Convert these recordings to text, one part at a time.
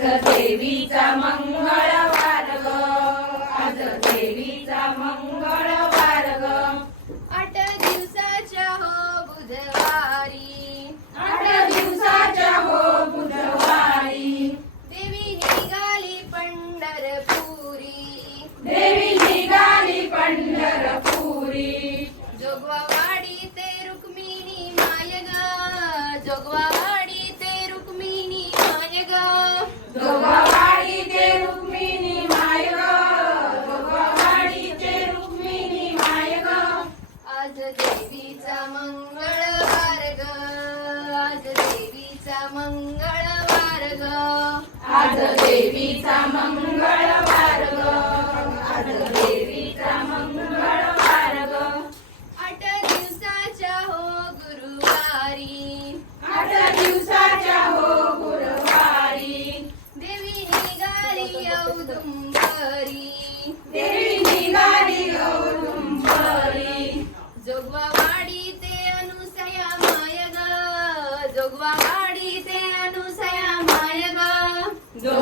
आज देवीचा मंगळवार आज देवी देवीचा मंगळ ग आज देवीचा मंगळ ग आज देवीचा मंगळ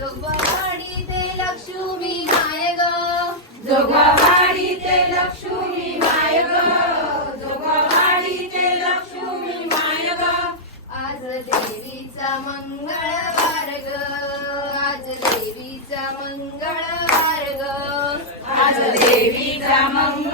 जोगवाडी ते लक्ष्मी ते लक्ष्मी ते लक्ष्मी आज देवीचा मंगळ मार्ग आज देवीचा मंगळवार ग आज देवीचा मंगळ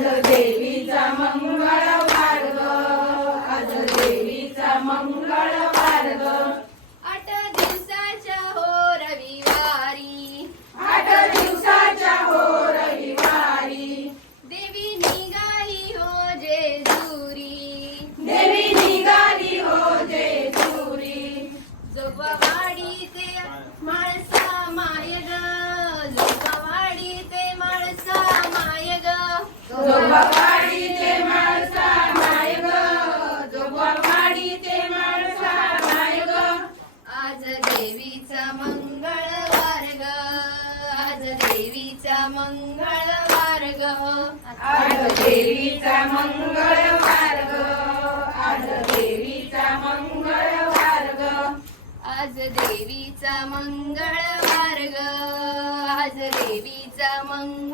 आज देवीचा मंगळवार ग आज देवीचा मंगळवार ग आठ दिवसाच्या हो रविवारी. आठ दिवसाच्या हो रविवारी. देवी मंगळवार ग आज देवीचा मंगळवार ग आज देवीचा मंगळवार ग आज देवीचा मंगळवार ग आज देवीचा मंगळवार